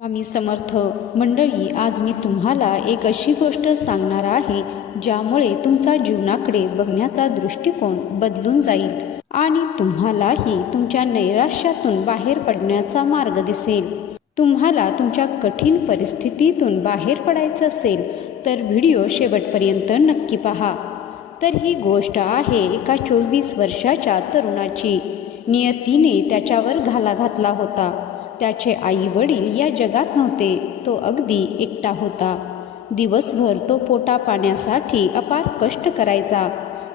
स्वामी समर्थ मंडळी, आज मी तुम्हाला एक अशी गोष्ट सांगणार आहे ज्यामुळे तुमचा जीवनाकडे बघण्याचा दृष्टिकोन बदलून जाईल आणि तुम्हालाही तुमच्या नैराश्यातून बाहेर पडण्याचा मार्ग दिसेल. तुम्हाला तुमच्या कठीण परिस्थितीतून बाहेर पडायचं असेल तर व्हिडिओ शेवटपर्यंत नक्की पहा. तर ही गोष्ट आहे एका 24 वर्षाच्या तरुणाची. नियतीने त्याच्यावर घाला घातला होता. त्याचे आई वडील या जगात नव्हते. तो अगदी एकटा होता. दिवसभर तो पोटा पाण्यासाठी अपार कष्ट करायचा.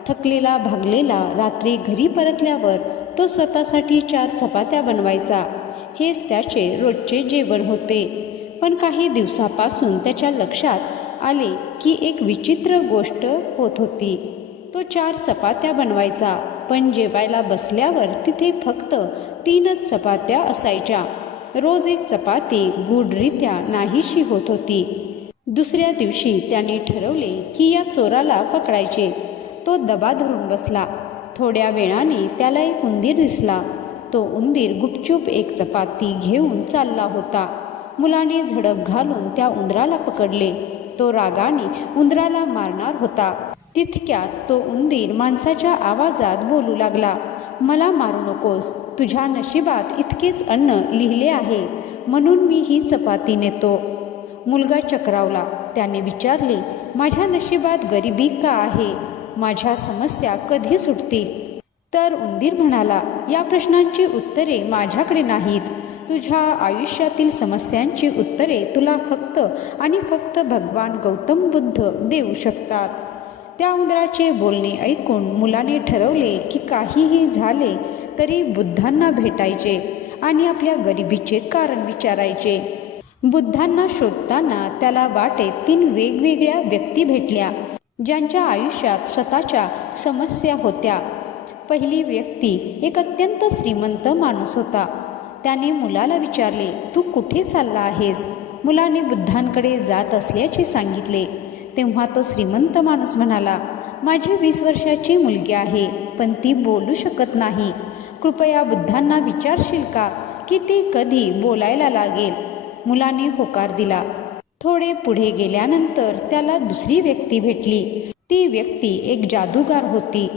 थकलेला भागलेला रात्री घरी परतल्यावर तो स्वतःसाठी 4 चपात्या बनवायचा. हेच त्याचे रोजचे जेवण होते. पण काही दिवसापासून त्याच्या लक्षात आले की एक विचित्र गोष्ट होत होती. तो 4 चपात्या बनवायचा, पण जेवायला बसल्यावर तिथे फक्त 3च चपात्या असायच्या. रोज एक चपाती गूढरित्या नाहीशी होत होती. दुसऱ्या दिवशी त्याने ठरवले की या चोराला पकडायचे. तो दबा धरून बसला. थोड्या वेळाने त्याला एक उंदीर दिसला. तो उंदीर गुपचूप एक चपाती घेऊन चालला होता. मुलाने झडप घालून त्या उंदराला पकडले. तो रागाने उंदराला मारणार होता. तितक्यात तो उंदीर माणसाच्या आवाजात बोलू लागला, मला मारू नकोस. तुझ्या नशिबात इतकेच अन्न लिहिले आहे म्हणून मी ही चपाती नेतो. मुलगा चक्रावला. त्याने विचारले, माझ्या नशिबात गरिबी का आहे? माझ्या समस्या कधी सुटतील? तर उंदीर म्हणाला, या प्रश्नांची उत्तरे माझ्याकडे नाहीत. तुझ्या आयुष्यातील समस्यांची उत्तरे तुला फक्त आणि फक्त भगवान गौतम बुद्ध देऊ शकतात. त्या उंदराचे बोलणे ऐकून मुलाने ठरवले की काहीही झाले तरी बुद्धांना भेटायचे आणि आपल्या गरिबीचे कारण विचारायचे. बुद्धांना शोधताना त्याला वाटेत 3 वेगवेगळ्या व्यक्ती भेटल्या ज्यांच्या आयुष्यात स्वतःच्या समस्या होत्या. पहिली व्यक्ती एक अत्यंत श्रीमंत माणूस होता. त्याने मुलाला विचारले, तू कुठे चालला आहेस? मुलाने बुद्धांकडे जात असल्याचे सांगितले. तेव्हा तो श्रीमंत माणूस म्हणाला, माझी 20 वर्षाची मुलगी आहे, पण ती बोलू शकत नाही. कृपया बुद्धांना विचारशील का की ती कधी बोलायला लागेल? मुलाने होकार दिला. थोडे पुढे गेल्यानंतर त्याला दुसरी व्यक्ती भेटली. ती व्यक्ती एक जादूगार होती.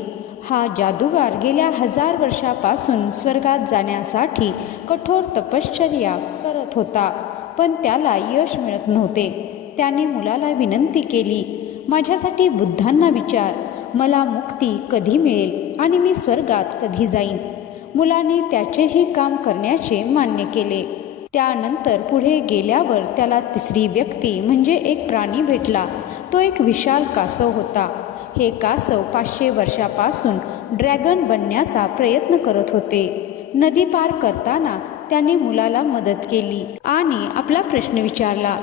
हा जादूगार गेल्या 1000 वर्षापासून स्वर्गात जाण्यासाठी कठोर तपश्चर्या करत होता, पण त्याला यश मिळत नव्हते. त्याने मुलाला विनंती केली, माझ्यासाठी बुद्धांना विचार, मला मुक्ती कधी मिळेल आणि मी स्वर्गात कधी जाईन. मुलाने त्याचेही काम करण्याचे मान्य केले. त्यानंतर पुढे गेल्यावर त्याला तिसरी व्यक्ती म्हणजे एक प्राणी भेटला. तो एक विशाल कासव होता. हे कासव 500 वर्षापासून ड्रॅगन बनण्याचा प्रयत्न करत होते. नदी पार करताना त्याने मुलाला मदत केली आणि आपला प्रश्न विचारला,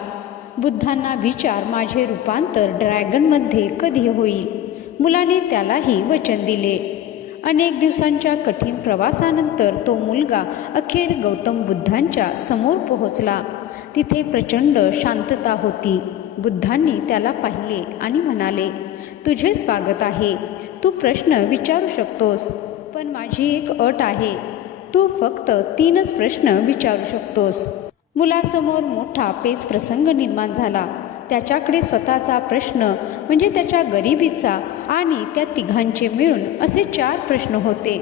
बुद्धांना विचार, माझे रूपांतर ड्रॅगनमध्ये कधी होईल? मुलाने त्यालाही वचन दिले. अनेक दिवसांच्या कठीण प्रवासानंतर तो मुलगा अखेर गौतम बुद्धांच्या समोर पोहोचला. तिथे प्रचंड शांतता होती. बुद्धांनी त्याला पाहिले आणि म्हणाले, तुझे स्वागत आहे. तू प्रश्न विचारू शकतोस, पण माझी एक अट आहे. तू फक्त 3च प्रश्न विचारू शकतोस. मुलासमोर मोठा पेच प्रसंग निर्माण झाला. त्याच्याकडे स्वतःचा प्रश्न म्हणजे त्याच्या गरिबीचा आणि त्या तिघांचे मिळून असे 4 प्रश्न होते.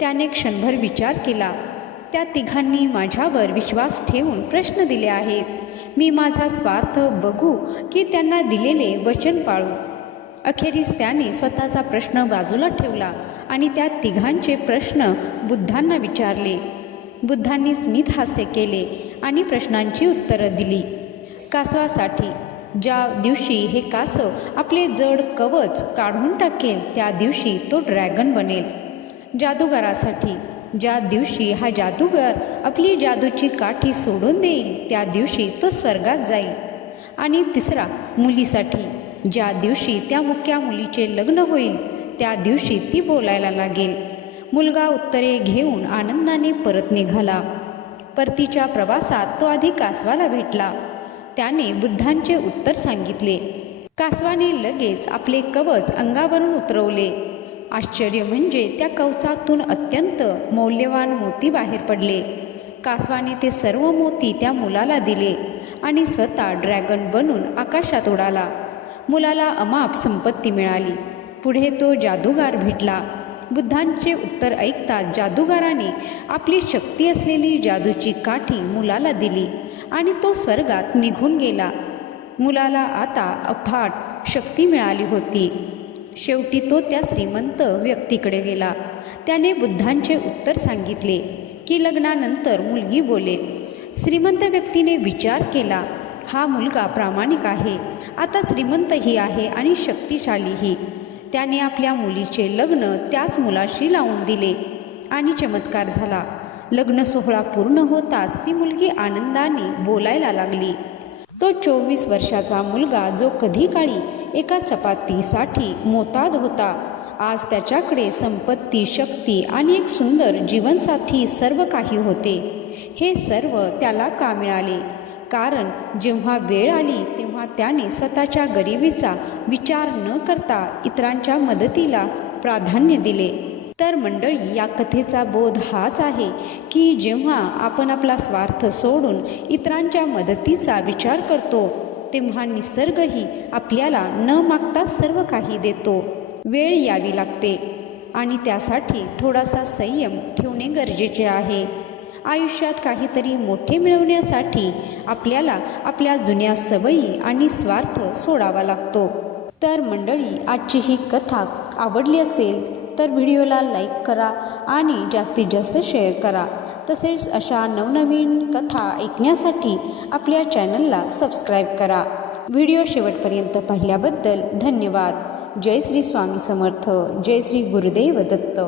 त्याने क्षणभर विचार केला. त्या तिघांनी माझ्यावर विश्वास ठेवून प्रश्न दिले आहेत. मी माझा स्वार्थ बघू की त्यांना दिलेले वचन पाळू? अखेरीस त्याने स्वतःचा प्रश्न बाजूला ठेवला आणि त्या तिघांचे प्रश्न बुद्धांना विचारले. बुद्धांनी स्मित हास्य केले आणि प्रश्नांची उत्तरं दिली. कासवासाठी, ज्या दिवशी हे कासव आपले जड कवच काढून टाकेल त्या दिवशी तो ड्रॅगन बनेल. जादूगारासाठी, ज्या दिवशी हा जादूगार आपली जादूची काठी सोडून देईल त्या दिवशी तो स्वर्गात जाईल. आणि तिसरा, मुलीसाठी, ज्या दिवशी त्या मुक्या मुलीचे लग्न होईल त्या दिवशी ती बोलायला लागेल. मुलगा उत्तरे घेऊन आनंदाने परत निघाला. परतीच्या प्रवासात तो आधी कासवाला भेटला. त्याने बुद्धांचे उत्तर सांगितले. कासवाने लगेच आपले कवच अंगावरून उतरवले. आश्चर्य म्हणजे त्या कवचातून अत्यंत मौल्यवान मोती बाहेर पडले. कासवाने ते सर्व मोती त्या मुलाला दिले आणि स्वतः ड्रॅगन बनून आकाशात उडाला. मुलाला अमाप संपत्ती मिळाली. पुढे तो जादूगार भेटला. बुद्धांचे उत्तर ऐकताच जादूगाराने आपली शक्ती असलेली जादूची काठी मुलाला दिली आणि तो स्वर्गात निघून गेला. मुलाला आता अफाट शक्ती मिळाली होती. शेवटी तो त्या श्रीमंत व्यक्तीकडे गेला. त्याने बुद्धांचे उत्तर सांगितले की लग्नानंतर मुलगी बोलेल. श्रीमंत व्यक्तीने विचार केला, हा मुलगा प्रामाणिक आहे, आता श्रीमंतही आहे आणि शक्तिशालीही. त्याने आपल्या मुलीचे लग्न त्याच मुलाशी लावून दिले आणि चमत्कार झाला. लग्न सोहळा पूर्ण होताच ती मुलगी आनंदाने बोलायला लागली. तो 24 वर्षाचा मुलगा जो कधी काळी एका चपातीसाठी मोताद होता, आज त्याच्याकडे संपत्ती, शक्ती आणि एक सुंदर जीवनसाथी सर्व काही होते. हे सर्व त्याला का मिळाले? कारण जेव्हा वेळ आली तेव्हा त्याने स्वतःच्या गरिबीचा विचार न करता इतरांच्या मदतीला प्राधान्य दिले. तर मंडळी, या कथेचा बोध हाच आहे की जेव्हा आपण आपला स्वार्थ सोडून इतरांच्या मदतीचा विचार करतो तेव्हा निसर्गही आपल्याला न मागता सर्व काही देतो. वेळ यावी लागते आणि त्यासाठी थोडासा संयम ठेवणे गरजेचे आहे. आयुष्यात काहीतरी मोठे मिळवण्यासाठी आपल्याला आपल्या जुन्या सवयी आणि स्वार्थ सोडावा लागतो. तर मंडळी, आजची ही कथा आवडली असेल तर व्हिडिओला लाईक करा आणि जास्तीत जास्त शेअर करा. तसेच अशा नवनवीन कथा ऐकण्यासाठी आपल्या चॅनलला सबस्क्राईब करा. व्हिडिओ शेवटपर्यंत पाहिल्याबद्दल धन्यवाद. जय श्री स्वामी समर्थ. जय श्री गुरुदेव दत्त.